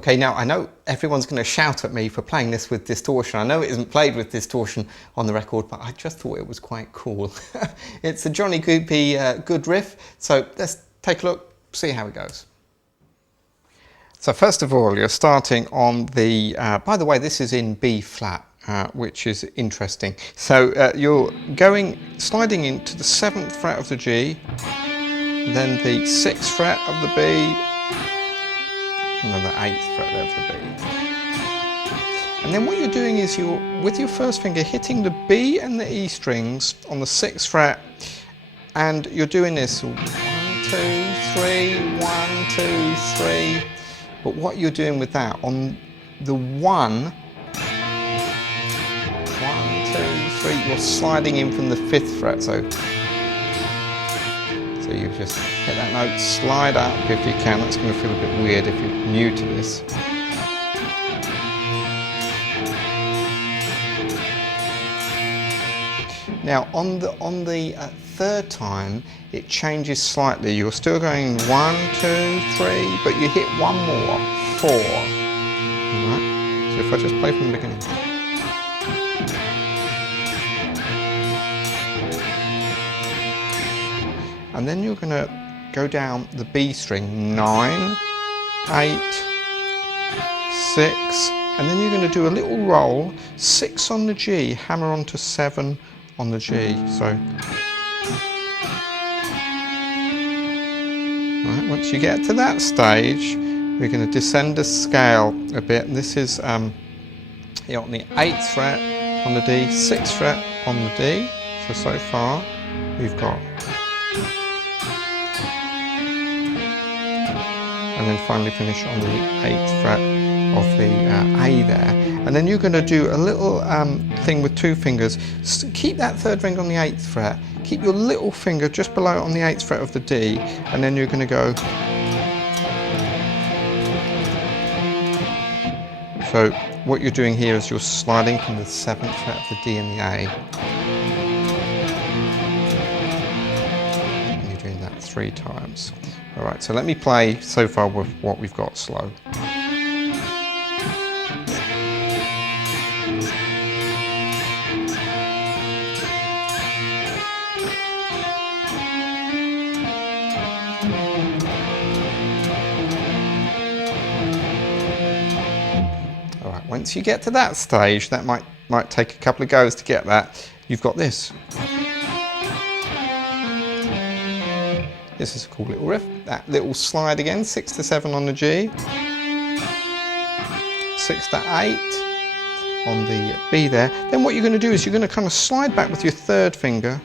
Okay, now I know everyone's going to shout at me for playing this with distortion. I know it isn't played with distortion on the record, but I just thought it was quite cool. It's a Johnny B Goode riff, so let's take a look, see how it goes. So first of all, you're starting on the, by the way, this is in B flat, which is interesting. So you're sliding into the 7th fret of the G, then the 6th fret of the B, and then the 8th fret of the B. And then what you're doing is you're, with your first finger, hitting the B and the E strings on the 6th fret, and you're doing this 1, 2, 3, 1, 2, 3. But what you're doing with that, on the 1, 1, 2, 3, you're sliding in from the 5th fret. So you just hit that note, slide up if you can. That's going to feel a bit weird if you're new to this. Now on the 3rd time, it changes slightly. You're still going 1, 2, 3, but you hit one more, 4. All right. So if I just play from the beginning. And then you're going to go down the B string, 9, 8, 6, and then you're going to do a little roll, 6 on the G, hammer onto 7 on the G. So, right, once you get to that stage, we're going to descend the scale a bit. And this is here on the 8th fret on the D, 6th fret on the D. So far, we've got. And then finally finish on the 8th fret of the A there. And then you're going to do a little thing with 2 fingers. Keep that 3rd ring on the 8th fret. Keep your little finger just below it on the 8th fret of the D. And then you're going to go. So what you're doing here is you're sliding from the 7th fret of the D and the A. And you're doing that 3 times. All right, so let me play so far with what we've got slow. All right, once you get to that stage, that might take a couple of goes to get that. You've got this. This is a cool little riff. That little slide again, 6 to 7 on the G, 6 to 8 on the B there. Then what you're going to do is you're going to kind of slide back with your 3rd finger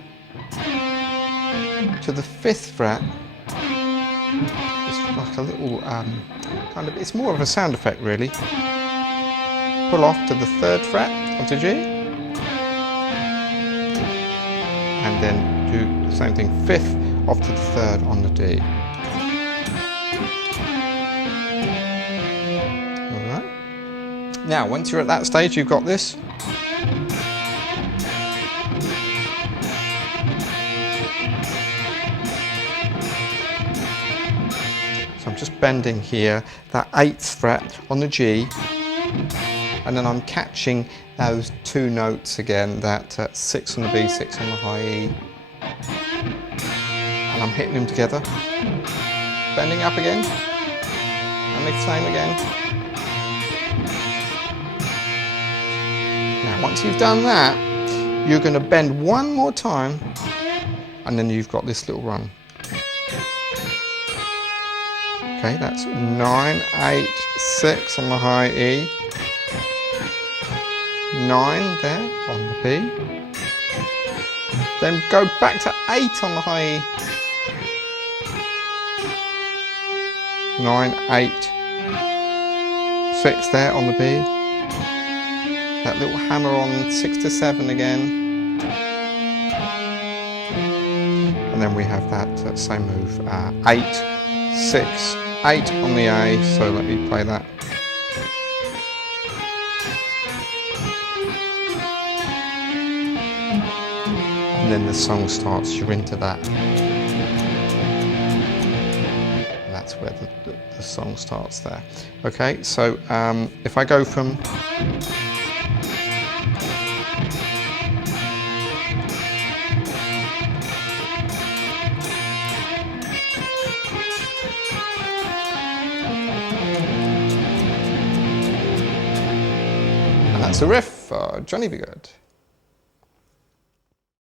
to the 5th fret. It's like a little kind of, it's more of a sound effect really. Pull off to the 3rd fret of the G, and then do the same thing, 5th off to the 3rd on the D. Alright. Now, once you're at that stage, you've got this. So I'm just bending here, that 8th fret on the G, and then I'm catching those 2 notes again, that 6 on the B, 6 on the high E. And I'm hitting them together, bending up again, and the same again. Now once you've done that, you're going to bend one more time, and then you've got this little run. Okay, that's 9, 8, 6 on the high E, 9 there on the B, then go back to 8 on the high E, 9, 8, 6 there on the B, that little hammer on 6 to 7 again, and then we have that same move, 8, 6, 8 on the A, so let me play that. And then the song starts, you're into that. to where the song starts there. Okay, so if I go from and that's a riff for Johnny B Goode.